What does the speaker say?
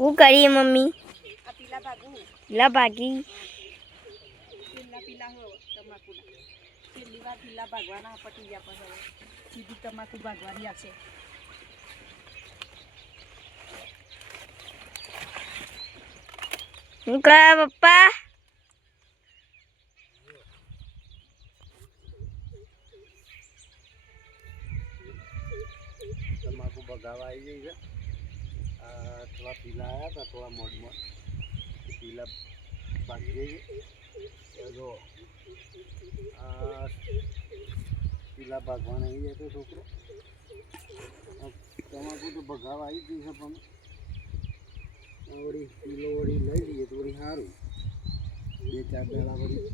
હું કરીએ મમ્મી? આ પીલા ભાગું. પીલા ભાગી. પીલા હો તમાકુના. છેલ્લી વાર પીલા ભાગવાના પટી ગયા પછી સીધી તમાકુ ભાગવાની આવશે. હું કરે પપ્પા? તમાકુ ભગાવા આવી ગઈ છે. થોડા પીલા આવ્યા હતા થોડા મોડમાં પીલા ભાગી ગઈ છે. જો પીલા ભાગવાના આવી જાય તો છોકરો તમાકુ તો ભગાવા આવી ગઈ છે પણ વળી પીલો વળી લઈ લઈએ તો વળી સારું. 2-4 દાડા વળી